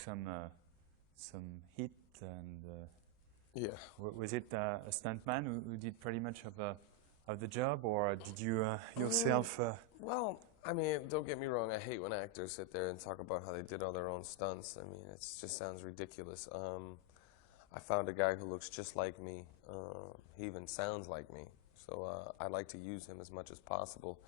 some hit, and Yeah. was it a stuntman who did pretty much of the job, or did you yourself? Well, I mean, don't get me wrong. I hate when actors sit there and talk about how they did all their own stunts. I mean, it just sounds ridiculous. I found a guy who looks just like me. He even sounds like me. So I like to use him as much as possible.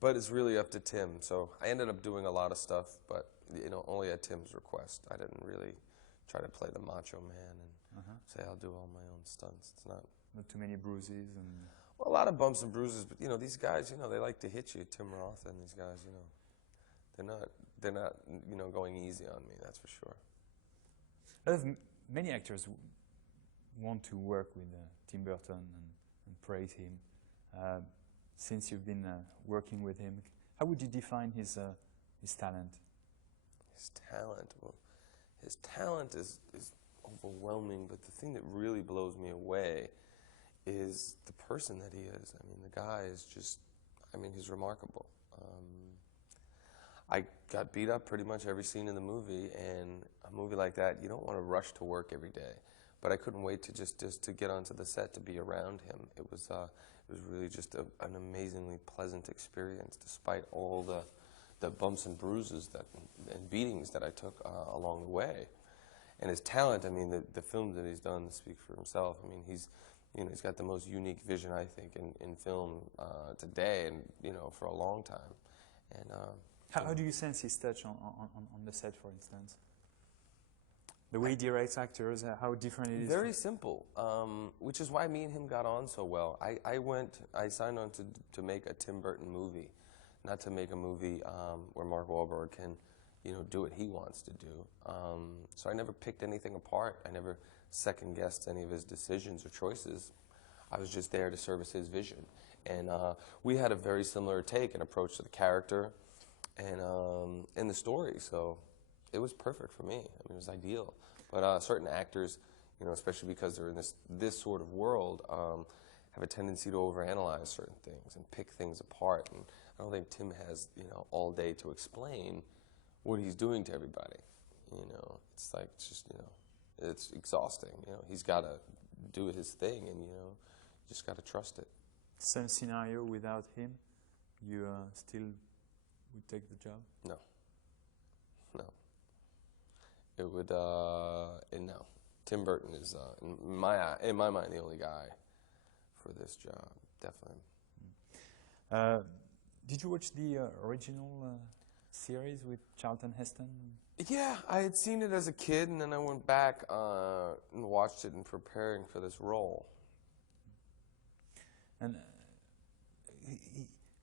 But it's really up to Tim. So I ended up doing a lot of stuff, but you know, only at Tim's request. I didn't really try to play the macho man and say I'll do all my own stunts. It's not too many bruises and. Well, a lot of bumps and bruises, but you know, these guys, you know, they like to hit you. Tim Roth and these guys, you know, they're not, you know, going easy on me. That's for sure. Many actors want to work with Tim Burton and praise him. Since you've been working with him, how would you define his talent? His talent, well, his talent is overwhelming. But the thing that really blows me away is the person that he is. I mean, the guy is just, I mean, he's remarkable. I got beat up pretty much every scene in the movie, and a movie like that, you don't want to rush to work every day. But I couldn't wait to just to get onto the set, to be around him. It was really just an amazingly pleasant experience, despite all the bumps and bruises and beatings that I took along the way. And his talent, I mean, the films that he's done speak for himself. I mean, he's got the most unique vision, I think, in film today, and you know, for a long time. And how do you sense his touch on the set, for instance? The way he directs actors, how different it is? Very simple, which is why me and him got on so well. I signed on to make a Tim Burton movie, not to make a movie where Mark Wahlberg can, you know, do what he wants to do. So I never picked anything apart. I never second-guessed any of his decisions or choices. I was just there to service his vision. And we had a very similar take and approach to the character and the story. So it was perfect for me. I mean, it was ideal. But certain actors, you know, especially because they're in this sort of world, have a tendency to overanalyze certain things and pick things apart. And I don't think Tim has, you know, all day to explain what he's doing to everybody. You know, it's like, it's just, you know, it's exhausting. You know, he's got to do his thing, and you know, you just got to trust it. Same scenario without him, you still would take the job? No. No. It would. No. Tim Burton is, in my mind, the only guy for this job. Definitely. Did you watch the original series with Charlton Heston? Yeah, I had seen it as a kid, and then I went back and watched it in preparing for this role. And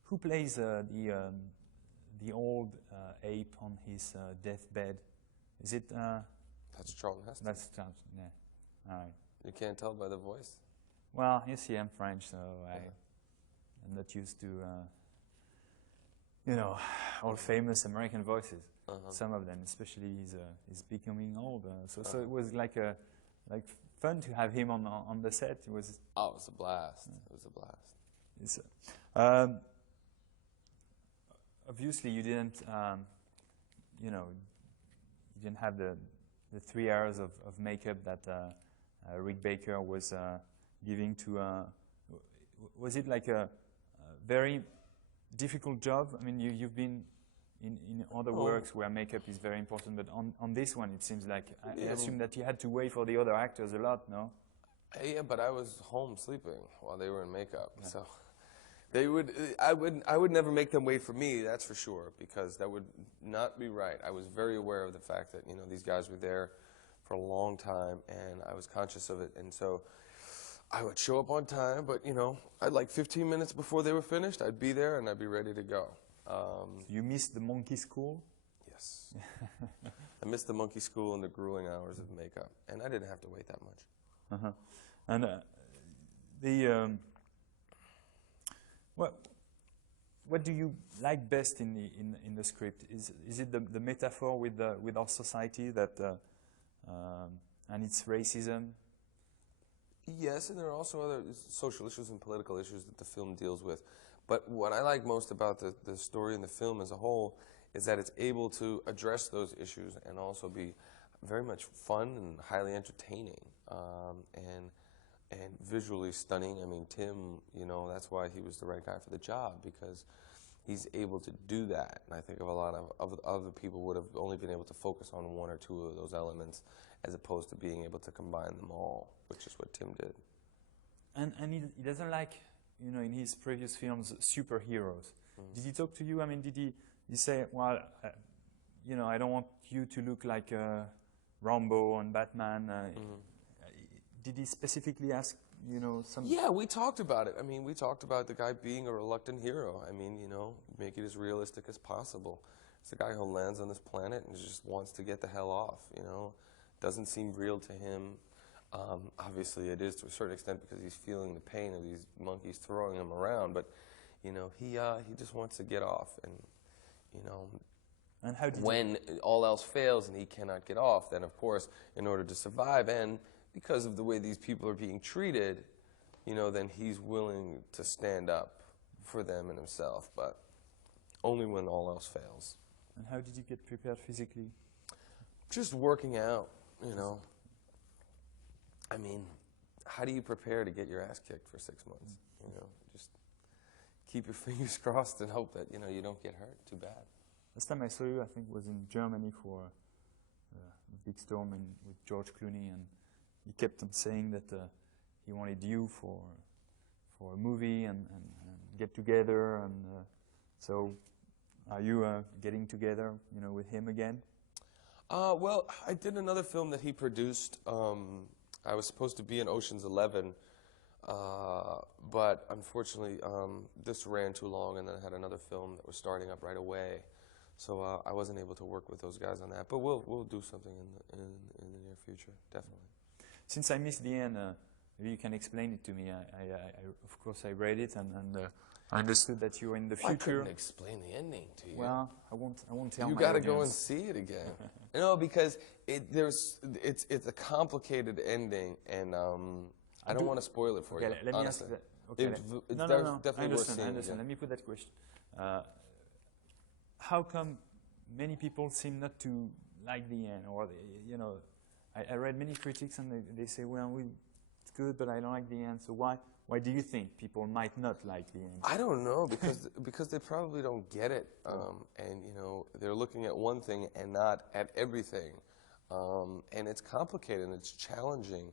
who plays the old ape on his deathbed? Is it? That's Charlton Heston. That's Charlton. Yeah. All right. You can't tell by the voice. Well, you see, I'm French, so I'm not used to, you know, all famous American voices. Some of them, especially, he's becoming old. So it was like fun to have him on the set. It was. Oh, it was a blast. It was a blast. It's, obviously, you didn't, you know, you didn't have the 3 hours of makeup that Rick Baker was giving to. Was it like a very difficult job? I mean, you've been in other works where makeup is very important, but on this one, it seems like I assume that you had to wait for the other actors a lot, no? Yeah, but I was home sleeping while they were in makeup, so they would. I would never make them wait for me. That's for sure, because that would not be right. I was very aware of the fact that, you know, these guys were there for a long time, and I was conscious of it, and so I would show up on time. But you know, I'd like 15 minutes before they were finished, I'd be there and I'd be ready to go. You missed the monkey school? Yes. I missed the monkey school and the grueling hours of makeup, and I didn't have to wait that much. And what do you like best in the script? Is it the metaphor with our society that and its racism? Yes, and there are also other social issues and political issues that the film deals with. But what I like most about the story and the film as a whole is that it's able to address those issues and also be very much fun and highly entertaining, and visually stunning. I mean, Tim, you know, that's why he was the right guy for the job, because he's able to do that. And I think of a lot of other people would have only been able to focus on one or two of those elements, as opposed to being able to combine them all, which is what Tim did. And he doesn't like, you know, in his previous films, superheroes. Did he talk to you? I mean, did he say, well, you know, I don't want you to look like Rambo and Batman? Did he specifically ask, you know, some... Yeah, we talked about it. I mean, we talked about the guy being a reluctant hero. I mean, you know, make it as realistic as possible. It's the guy who lands on this planet and just wants to get the hell off, you know. Doesn't seem real to him. Obviously, it is to a certain extent, because he's feeling the pain of these monkeys throwing him around. But, you know, he just wants to get off. And, you know, and how did when all else fails and he cannot get off, then, of course, in order to survive, and because of the way these people are being treated, you know, then he's willing to stand up for them and himself, but only when all else fails. And how did you get prepared physically? Just working out, you know. I mean, how do you prepare to get your ass kicked for 6 months? You know, just keep your fingers crossed and hope that, you know, you don't get hurt too bad. Last time I saw you, I think, was in Germany for a big storm with George Clooney, and he kept on saying that he wanted you for a movie and get together. And so, are you getting together, you know, with him again? Well, I did another film that he produced. I was supposed to be in Ocean's 11, but unfortunately, this ran too long, and then I had another film that was starting up right away. So I wasn't able to work with those guys on that. But we'll do something in the near future, definitely. Since I missed the end, maybe you can explain it to me. Of course, I read it, and I understood that you were in the future. I couldn't explain the ending to you. Well, I won't tell you my got to audience. go and see it again. No, because it's a complicated ending, and I don't want to spoil it for you. Let me ask that. Okay, it's no. definitely worth seeing. I understand. Let me put that question. How come many people seem not to like the end, or you know? I read many critics, and they say, well, it's good, but I don't like the end. So why do you think people might not like the end? I don't know, because they probably don't get it, and you know, they're looking at one thing and not at everything, and it's complicated and it's challenging.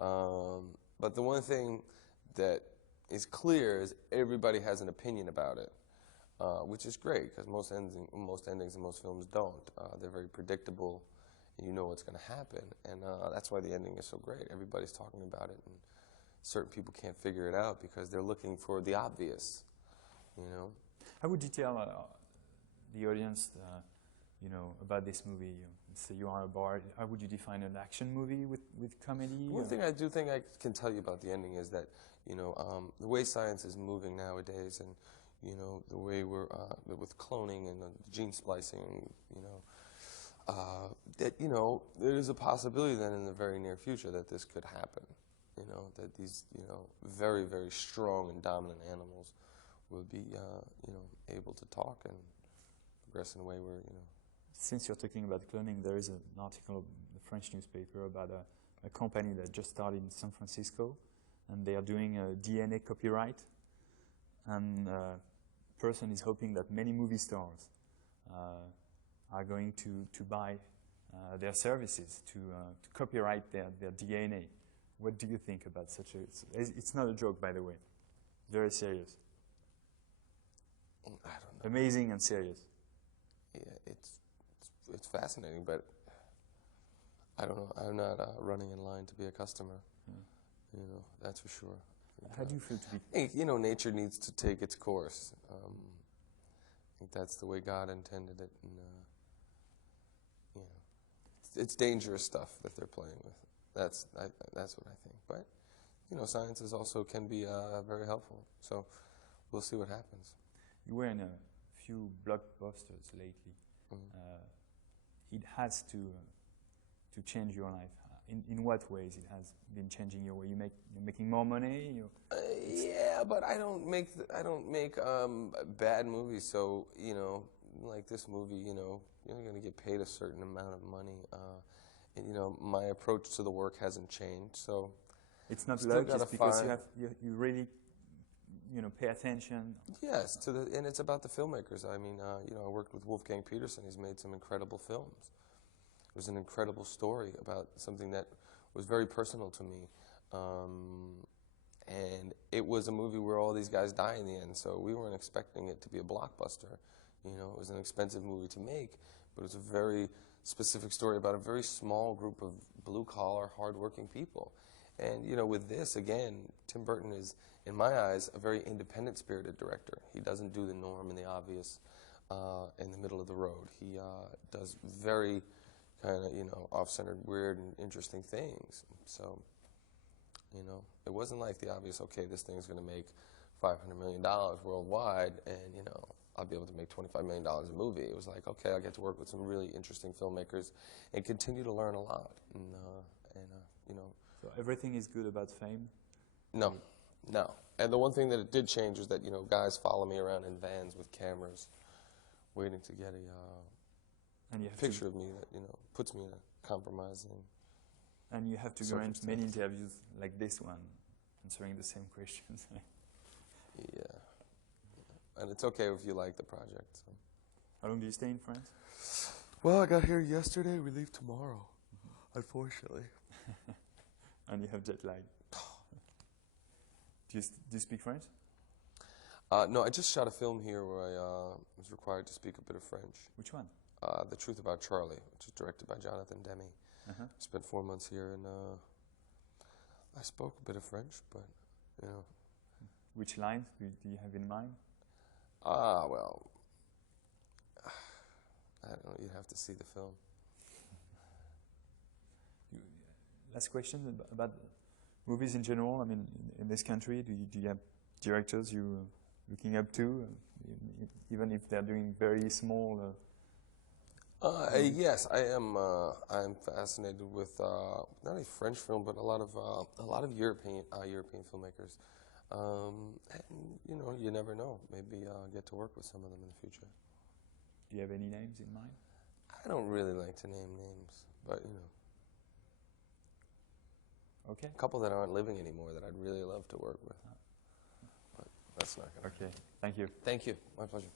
But the one thing that is clear is everybody has an opinion about it, which is great, because most endings in most films don't. They're very predictable. You know what's going to happen, and that's why the ending is so great. Everybody's talking about it, and certain people can't figure it out because they're looking for the obvious, you know. How would you tell the audience, you know, about this movie? Say you are a bar. How would you define an action movie with comedy? One thing I do think I can tell you about the ending is that, you know, the way science is moving nowadays, and you know, the way we're with cloning and gene splicing, you know. That, you know, there is a possibility that in the very near future that this could happen, you know, that these, you know, very, very strong and dominant animals will be, you know, able to talk and progress in a way where, you know. Since you're talking about cloning, there is an article in the French newspaper about a company that just started in San Francisco, and they are doing a DNA copyright, and a person is hoping that many movie stars are going to buy their services to copyright their DNA. What do you think about such a... It's not a joke, by the way. Very serious. I don't know. Amazing and serious. Yeah, it's fascinating, but I don't know. I'm not running in line to be a customer. You know, that's for sure. How do you feel to be... I think, you know, nature needs to take its course. I think that's the way God intended it, and you know, it's dangerous stuff that they're playing with. That's what I think. But you know, science also can be very helpful. So we'll see what happens. You were in a few blockbusters lately. It has to change your life. In what ways it has been changing your way? You're making more money. Yeah, but I don't make bad movies. So you know, like this movie, you know, you're going to get paid a certain amount of money you know, my approach to the work hasn't changed. So it's not still luck, gotta it's because find- you really, you know, pay attention. yes, and it's about the filmmakers. I mean, you know, I worked with Wolfgang Peterson. He's made some incredible films. It was an incredible story about something that was very personal to me. And it was a movie where all these guys die in the end, so we weren't expecting it to be a blockbuster. You know, it was an expensive movie to make, but it was a very specific story about a very small group of blue-collar, hard-working people. And, you know, with this, again, Tim Burton is, in my eyes, a very independent-spirited director. He doesn't do the norm and the obvious in the middle of the road. He does very kind of, you know, off-centered, weird, and interesting things. So, you know, it wasn't like the obvious, okay, this thing's going to make $500 million worldwide, and, you know, I'll be able to make $25 million a movie. It was like, okay, I get to work with some really interesting filmmakers and continue to learn a lot. And you know. So everything is good about fame? No, no. And the one thing that it did change is that, you know, guys follow me around in vans with cameras waiting to get a picture of me that, you know, puts me in a compromising. And you have to grant many interviews like this one, answering the same questions. Yeah. And it's okay if you like the project. So. How long do you stay in France? Well, I got here yesterday. We leave tomorrow, unfortunately. And you have jet lag. Do you speak French? No, I just shot a film here where I was required to speak a bit of French. Which one? The Truth About Charlie, which is directed by Jonathan Demme. Spent 4 months here, and I spoke a bit of French, but, you know. Which lines do you have in mind? Well, I don't know. You'd have to see the film. Last question about movies in general. I mean, in this country, do you have directors you're looking up to, even if they're doing very small? Yes, I am. I'm fascinated with not only French film, but a lot of European filmmakers. And you know, you never know. Maybe I'll get to work with some of them in the future. Do you have any names in mind? I don't really like to name names, but you know. Okay. A couple that aren't living anymore that I'd really love to work with. But that's not going to Okay. Thank you. Thank you. My pleasure.